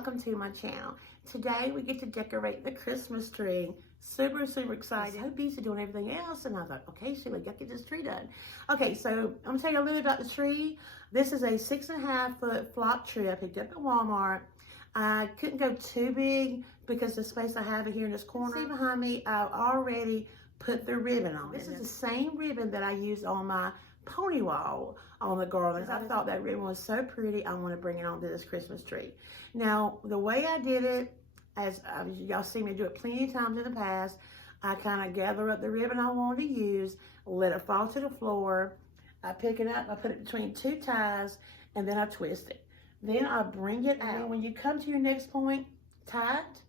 welcome to my channel. Today we get to decorate the Christmas tree. Super excited. I was so busy doing everything else, and I thought, okay, Sheila, you gotta get this tree done. Okay, so I'm gonna tell you a little bit about the tree. This is a 6.5 foot flock tree I picked up at Walmart. I couldn't go too big because the space I have here in this corner. See behind me, I've already put the ribbon on. This is the same ribbon that I used on my pony wall on the garlands. I thought that ribbon was so pretty, I want to bring it onto this Christmas tree. Now, the way I did it, as y'all see me do it plenty of times in the past, I kind of gather up the ribbon I wanted to use, let it fall to the floor, I pick it up, I put it between two ties, and then I twist it. Then I bring it out. When you come to your next point, tie it,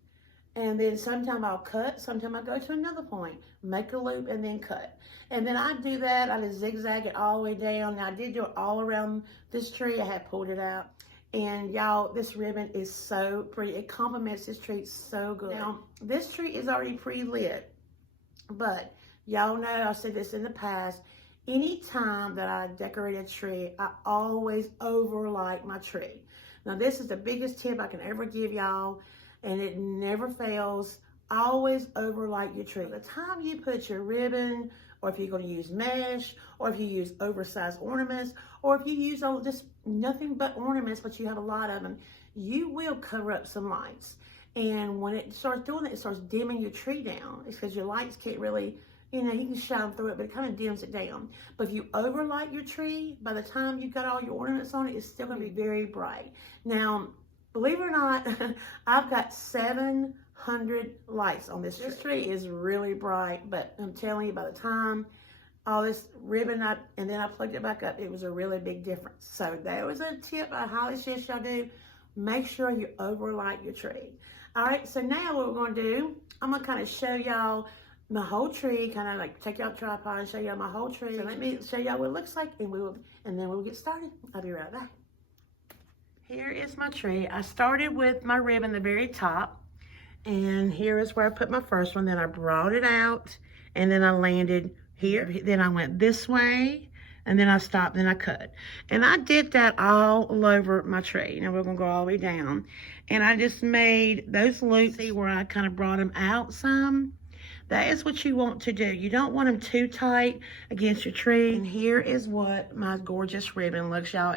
and then sometime I'll cut, sometime I go to another point, make a loop, and then cut. And then I do that, I just zigzag it all the way down. Now I did do it all around this tree, I had pulled it out. And y'all, this ribbon is so pretty. It complements this tree so good. Now, this tree is already pre-lit, but y'all know, I've said this in the past, anytime that I decorate a tree, I always overlight my tree. Now, this is the biggest tip I can ever give y'all, and it never fails. Always overlight your tree. By the time you put your ribbon, or if you're going to use mesh, or if you use oversized ornaments, or if you use just nothing but ornaments, but you have a lot of them, you will cover up some lights. And when it starts doing that, it starts dimming your tree down. It's because your lights can't really, you know, you can shine through it, but it kind of dims it down. But if you overlight your tree, by the time you've got all your ornaments on it, it's still going to be very bright. Now, believe it or not, I've got 700 lights on this tree. This tree is really bright, but I'm telling you, by the time all this ribbon up, and then I plugged it back up, it was a really big difference. So that was a tip I highly suggest y'all do. Make sure you overlight your tree. All right, so now what we're gonna do, I'm gonna kind of show y'all my whole tree, kind of like take out tripod and show y'all my whole tree. So let me show y'all what it looks like, and then we'll get started. I'll be right back. Here is my tree. I started with my ribbon at the very top, and here is where I put my first one. Then I brought it out, and then I landed here. Then I went this way, and then I stopped, then I cut. And I did that all over my tree. Now we're gonna go all the way down. And I just made those loops, see where I kind of brought them out some. That is what you want to do. You don't want them too tight against your tree. And here is what my gorgeous ribbon looks, y'all.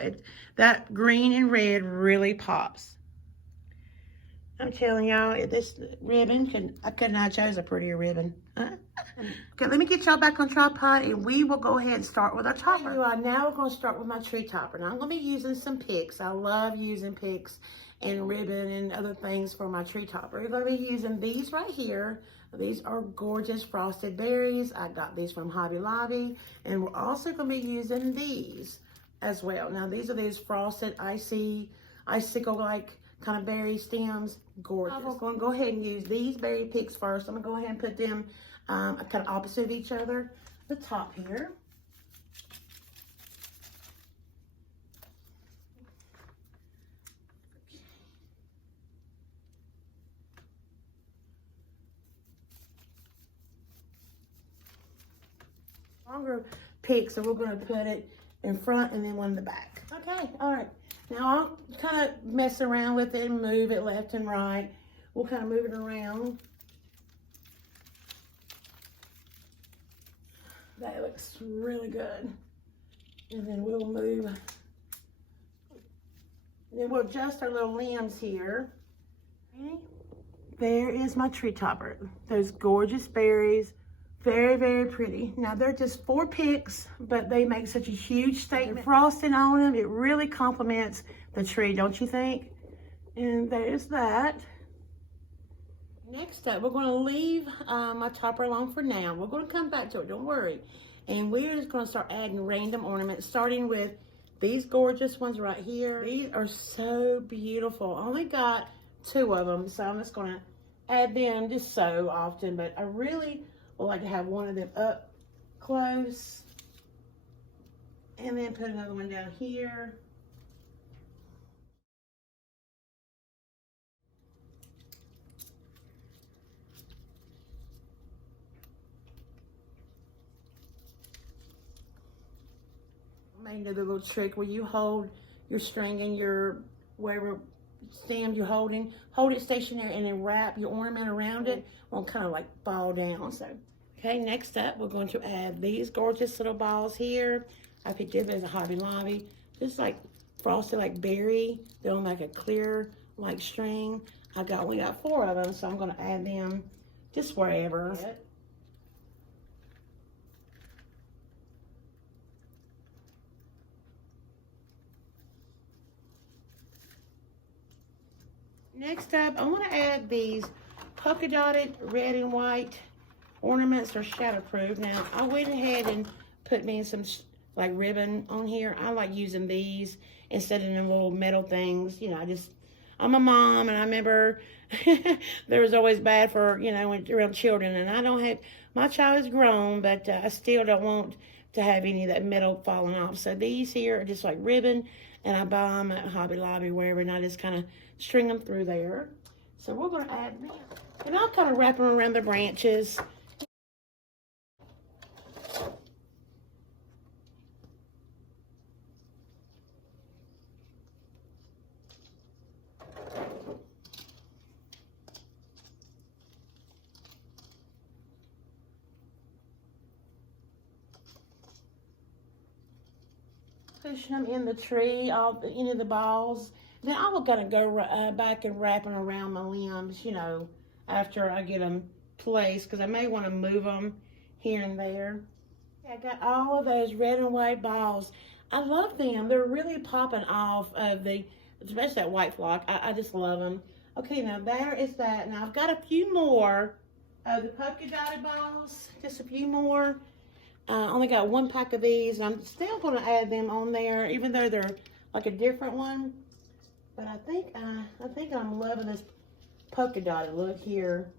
That green and red really pops. I'm telling y'all, this ribbon, I could not choose a prettier ribbon. Okay, let me get y'all back on tripod, and we will go ahead and start with our topper. Now we're going to start with my tree topper. Now I'm going to be using some picks. I love using picks and ribbon and other things for my tree topper. We're going to be using these right here. These are gorgeous frosted berries. I got these from Hobby Lobby, and we're also going to be using these as well. Now these are these frosted icicle-like kind of berry stems. Gorgeous. I'm going to go ahead and use these berry picks first. I'm going to go ahead and put them kind of opposite of each other. The top here. Longer picks, so we're going to put it in front and then one in the back. Okay, all right. Now I'll kind of mess around with it and move it left and right. We'll kind of move it around. That looks really good. And then we'll move. Then we'll adjust our little limbs here. Okay. There is my tree topper. Those gorgeous berries. Very pretty. Now they're just 4 picks, but they make such a huge statement. The frosting on them, it really complements the tree, don't you think? And there's that. Next up, we're going to leave my topper alone for now. We're going to come back to it, don't worry. And we're just going to start adding random ornaments, starting with these gorgeous ones right here. These are so beautiful. I only got 2 of them, so I'm just going to add them just so often, but I really would like to have one of them up close, and then put another one down here. I made another little trick where you hold your string in your wherever stem you're holding, hold it stationary and then wrap your ornament around it. Won't kind of like fall down. So, okay, next up, we're going to add these gorgeous little balls here. I picked up as a Hobby Lobby, just like frosted like berry. They're on like a clear like string. We got 4 of them, so I'm gonna add them just wherever. Next up, I want to add these polka dotted red and white ornaments are shatterproof. Now, I went ahead and put me some like ribbon on here. I like using these instead of the little metal things. You know, I'm a mom, and I remember there was always bad for, you know, around children. And I don't have, my child is grown, but I still don't want to have any of that metal falling off. So these here are just like ribbon, and I buy them at Hobby Lobby, wherever, and I just kind of string them through there. So we're going to add them. And I'll kind of wrap them around the branches. Pushing them in the tree, all into the balls. Then I was gonna go back and wrap them around my limbs, you know, after I get them placed, because I may want to move them here and there. I got all of those red and white balls. I love them. They're really popping off of especially that white flock. I just love them. Okay, now there is that. Now I've got a few more of the polka dotted balls. Just a few more. I only got 1 pack of these, and I'm still going to add them on there, even though they're like a different one. But I think I'm loving this polka dotted look here.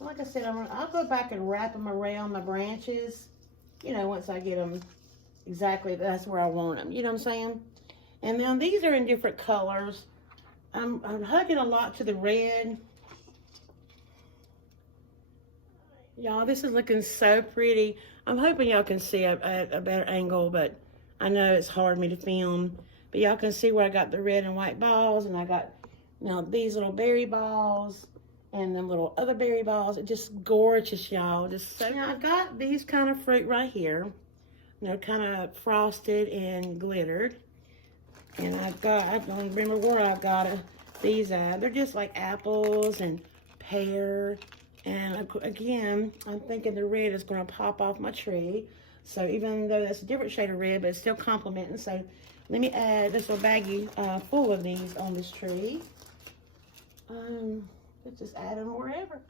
Like I said, I'll go back and wrap them around my branches, you know, once I get them exactly, that's where I want them, you know what I'm saying? And now these are in different colors. I'm hugging a lot to the red. Y'all, this is looking so pretty. I'm hoping y'all can see a better angle, but I know it's hard for me to film. But y'all can see where I got the red and white balls, and I got, you know, these little berry balls and them little other berry balls. It's just gorgeous, y'all. Just so. Now I got these kind of fruit right here. You know, kind of frosted and glittered. And I don't remember where I got these at. They're just like apples and pear. And again, I'm thinking the red is going to pop off my tree. So even though that's a different shade of red, but it's still complementing. So let me add this little baggie full of these on this tree. Let's just add them wherever.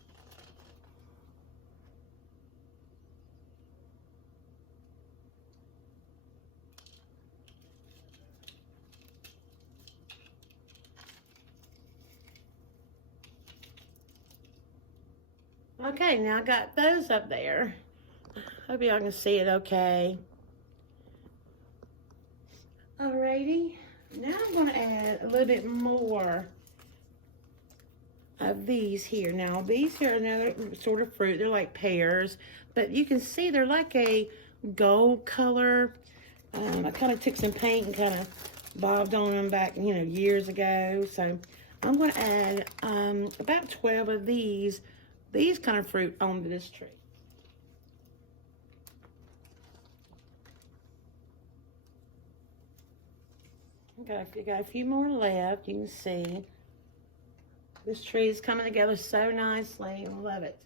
Okay, now I got those up there. Hope y'all can see it okay. Alrighty, now I'm going to add a little bit more of these here. Now, these here are another sort of fruit. They're like pears, but you can see they're like a gold color. I kind of took some paint and kind of bobbed on them back, you know, years ago. So I'm going to add about 12 of these kind of fruit onto this tree. Got a few more left. You can see this tree is coming together so nicely. I love it.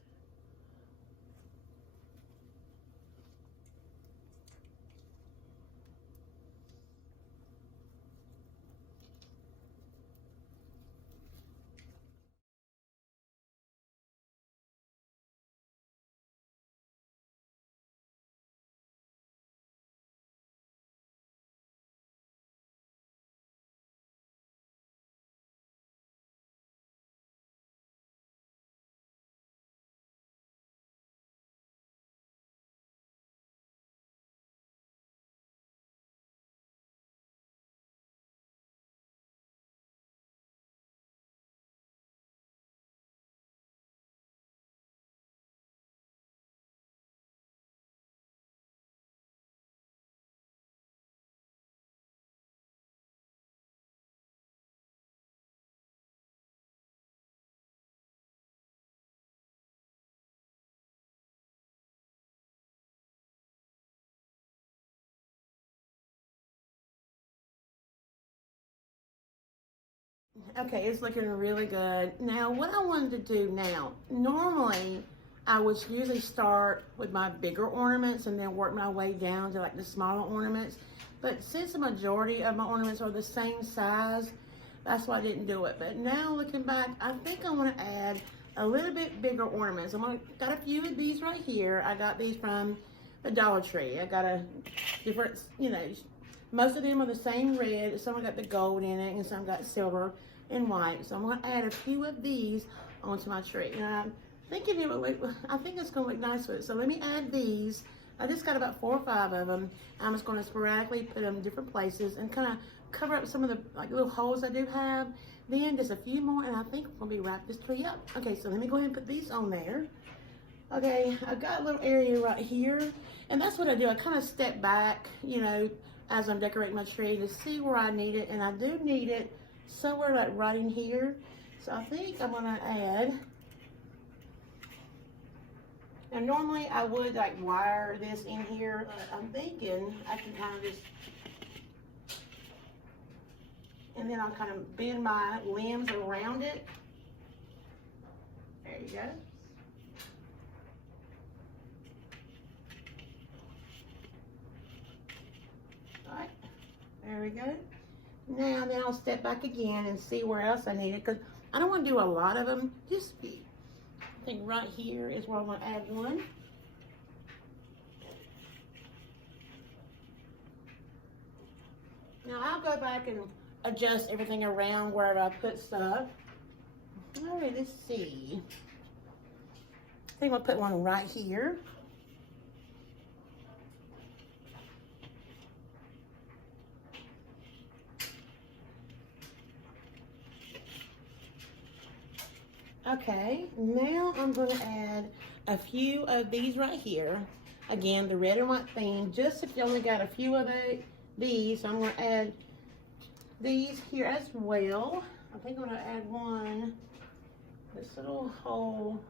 Okay, it's looking really good. Now, what I wanted to do now, normally I would usually start with my bigger ornaments and then work my way down to like the smaller ornaments. But since the majority of my ornaments are the same size, that's why I didn't do it. But now looking back, I think I want to add a little bit bigger ornaments. Got a few of these right here. I got these from the Dollar Tree. I got a different, you know, most of them are the same red. Some got the gold in it and some got silver and white. So I'm going to add a few of these onto my tree. And I'm thinking it would look, I think it's going to look nice with it. So let me add these. I just got about 4 or 5 of them. I'm just going to sporadically put them in different places and kind of cover up some of the like little holes I do have. Then just a few more and I think we'll be wrap this tree up. Okay, so let me go ahead and put these on there. Okay, I've got a little area right here, and that's what I do. I kind of step back, you know, as I'm decorating my tree to see where I need it, and I do need it somewhere like right in here. So I think I'm gonna add, and normally I would like wire this in here, but I'm thinking I can kind of just, and then I'll kind of bend my limbs around it. There you go. Alright, there we go. Now then I'll step back again and see where else I need it, because I don't want to do a lot of them, just a few. I think right here is where I want to add one. Now I'll go back and adjust everything around where I put stuff. All right, let's see. I think I'll put one right here. Okay, now I'm going to add a few of these right here. Again, the red and white theme, just if you only got a few of these, I'm going to add these here as well. I think I'm going to add one, this little hole.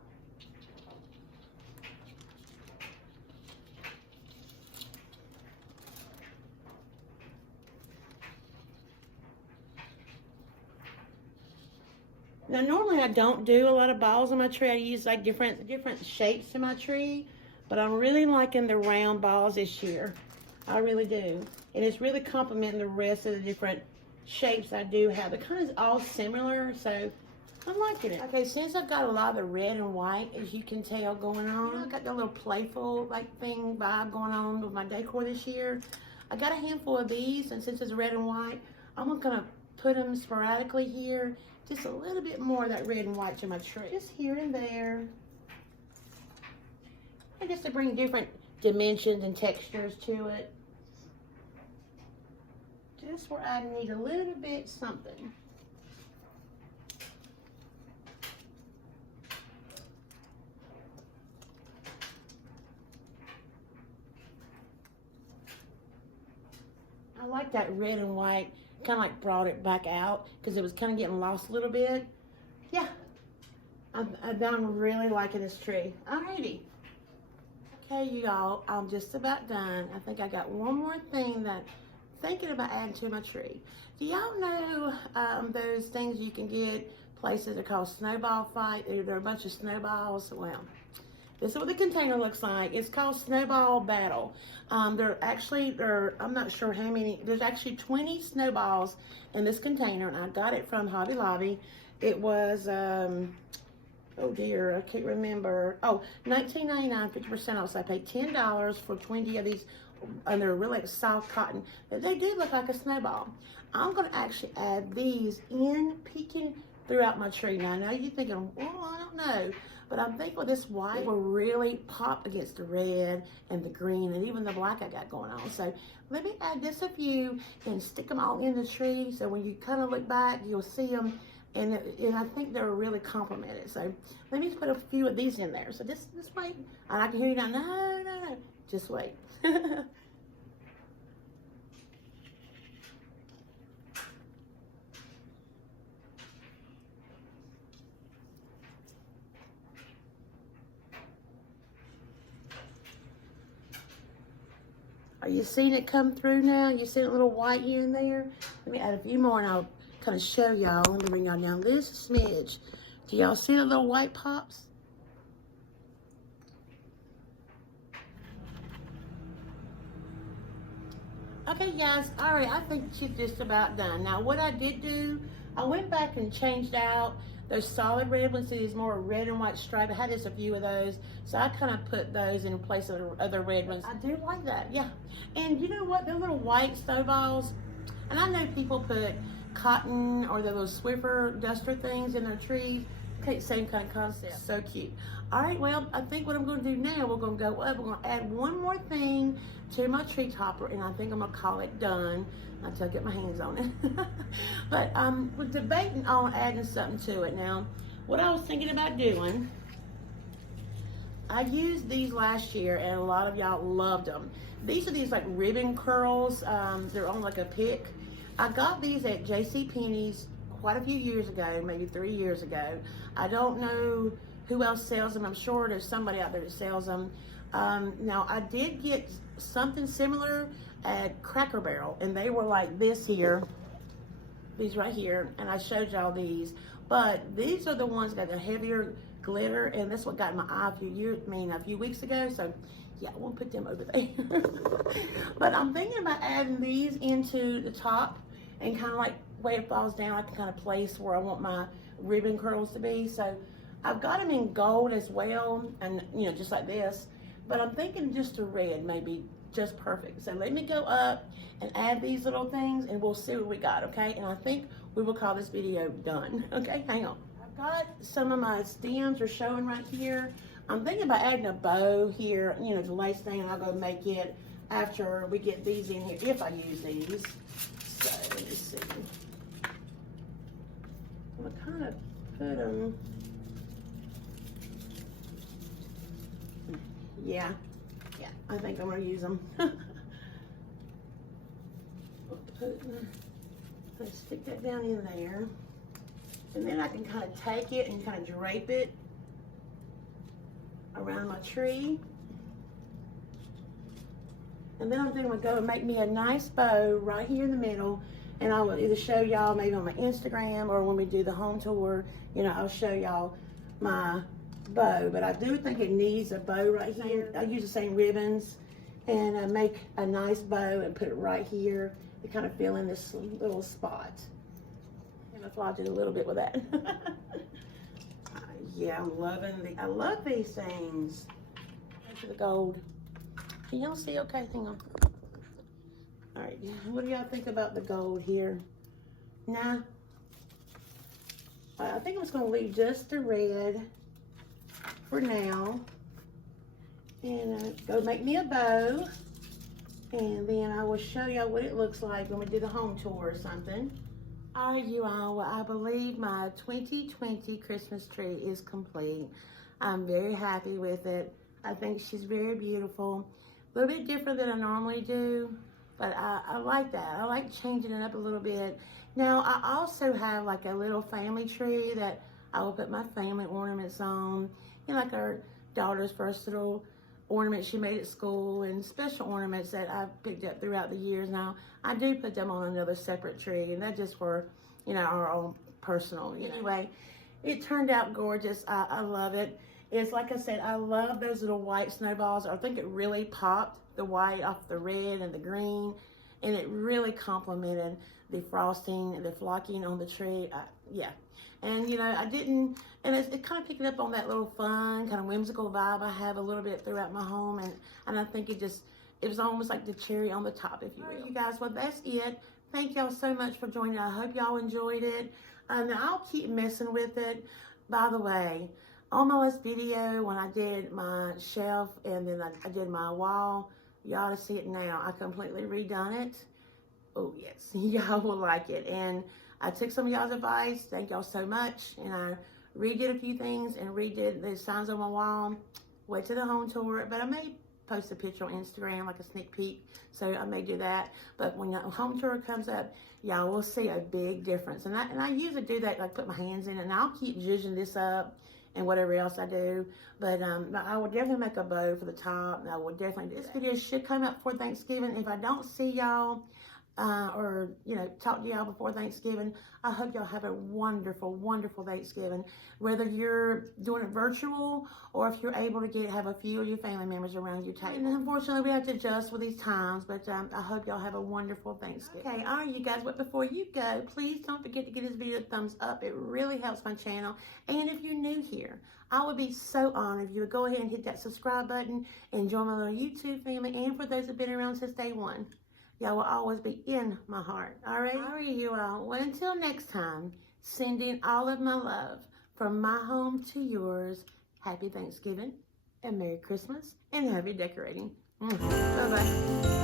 Now normally I don't do a lot of balls on my tree. I use like different shapes in my tree, but I'm really liking the round balls this year. I really do. And it's really complementing the rest of the different shapes I do have. They're kind of all similar, so I'm liking it. Okay, since I've got a lot of the red and white, as you can tell, going on, I got the little playful like thing vibe going on with my decor this year. I got a handful of these, and since it's red and white, I'm gonna put them sporadically here. Just a little bit more of that red and white to my tree. Just here and there. And just to bring different dimensions and textures to it. Just where I need a little bit something. I like that red and white. Kind of like brought it back out because it was kind of getting lost a little bit. Yeah, I'm really liking this tree. Alrighty. Okay, you all, I'm just about done. I think I got one more thing that I'm thinking about adding to my tree. Do y'all know those things you can get places that are called snowball fight? There are a bunch of snowballs. Well, this is what the container looks like. It's called Snowball Battle. I'm not sure how many, there's actually 20 snowballs in this container, and I got it from Hobby Lobby. It was, oh dear, I can't remember. Oh, $19.99, 50% off. So I paid $10 for 20 of these, and they're really soft cotton. But they do look like a snowball. I'm going to actually add these in, peeking throughout my tree. Now, I know you're thinking, well, I don't know. But I'm thinking this white will really pop against the red and the green and even the black I got going on. So let me add just a few and stick them all in the tree. So when you kind of look back, you'll see them. And I think they're really complemented. So let me put a few of these in there. So just wait. And I can hear you now. No. Just wait. Are you seeing it come through now? You see a little white here and there? Let me add a few more and I'll kind of show y'all. Let me bring y'all down this smidge. Do y'all see the little white pops? Okay, guys, all right, I think she's just about done. Now, what I did do, I went back and changed out those solid red ones to these more red and white stripe. I had just a few of those, so I kind of put those in place of the other red ones. I do like that, yeah. And you know what, the little white snowballs, and I know people put cotton or the little Swiffer duster things in their trees. Okay, same kind of concept. So cute. All right, well, I think what I'm going to do now, we're going to go up. We're going to add one more thing to my tree topper, and I think I'm going to call it done until I get my hands on it. But we're debating on adding something to it. Now, what I was thinking about doing, I used these last year, and a lot of y'all loved them. These are these like ribbon curls. They're on like a pick. I got these at JCPenney's quite a few years ago, maybe 3 years ago. I don't know who else sells them. I'm sure there's somebody out there that sells them. Now, I did get something similar at Cracker Barrel, and they were like this here, these right here, and I showed y'all these. But these are the ones that got the heavier glitter, and this one got in my eye a few weeks ago. So yeah, I won't put them over there. But I'm thinking about adding these into the top, and kind of like way it falls down, I can kind of place where I want my ribbon curls to be. So I've got them in gold as well, and you know, just like this. But I'm thinking just a red, maybe just perfect. So let me go up and add these little things, and we'll see what we got, okay? And I think we will call this video done. Okay, hang on. I've got some of my stems are showing right here. I'm thinking about adding a bow here, you know, the lace thing, and I'll go make it after we get these in here, if I use these. So let me see. I'm gonna kind of put them. Yeah, I think I'm gonna use them. Let's stick that down in there. And then I can kind of take it and kind of drape it around my tree. And then I'm going to go and make me a nice bow right here in the middle. And I will either show y'all maybe on my Instagram, or when we do the home tour, you know, I'll show y'all my bow. But I do think it needs a bow right here. I use the same ribbons, and I make a nice bow and put it right here to kind of fill in this little spot. And I did a little bit with that. Yeah, I'm loving I love these things. Back to the gold. Can y'all see okay? Hang on. All right, what do y'all think about the gold here? Nah. I think I'm just gonna leave just the red for now. And go make me a bow. And then I will show y'all what it looks like when we do the home tour or something. All right, you all, well, I believe my 2020 Christmas tree is complete. I'm very happy with it. I think she's very beautiful. A little bit different than I normally do, but I like that. I like changing it up a little bit. Now, I also have like a little family tree that I will put my family ornaments on. You know, like our daughter's first little ornaments she made at school, and special ornaments that I've picked up throughout the years. Now, I do put them on another separate tree, and that's just for, you know, our own personal, you know. Anyway, it turned out gorgeous. I love it. It's like I said, I love those little white snowballs. I think it really popped the white off the red and the green, and it really complemented the frosting and the flocking on the tree. Yeah. And, you know, I didn't, and it kind of picked up on that little fun, kind of whimsical vibe I have a little bit throughout my home. And I think it was almost like the cherry on the top, if you will. All right, you guys, well, that's it. Thank y'all so much for joining. I hope y'all enjoyed it. And I'll keep messing with it. By the way, on my last video, when I did my shelf and then I did my wall, you ought to see it now. I completely redone it. Oh, yes, y'all will like it. And I took some of y'all's advice. Thank y'all so much. And I redid a few things and redid the signs on my wall. Wait till the home tour. But I may post a picture on Instagram, like a sneak peek. So I may do that. But when the home tour comes up, y'all will see a big difference. And I usually do that, like put my hands in it. And I'll keep zhuzhing this up and whatever else I do. But I will definitely make a bow for the top. And I will definitely do that. This video should come up for Thanksgiving. If I don't see y'all or, you know, talk to y'all before Thanksgiving. I hope y'all have a wonderful, wonderful Thanksgiving. Whether you're doing it virtual or if you're able to have a few of your family members around your table. And unfortunately, we have to adjust with these times, but I hope y'all have a wonderful Thanksgiving. Okay, all right, you guys, but before you go, please don't forget to give this video a thumbs up. It really helps my channel. And if you're new here, I would be so honored if you would go ahead and hit that subscribe button and join my little YouTube family. And for those that have been around since day one, y'all will always be in my heart. All right? All right, you all. Well, until next time, sending all of my love from my home to yours. Happy Thanksgiving and Merry Christmas and happy decorating. Bye-bye.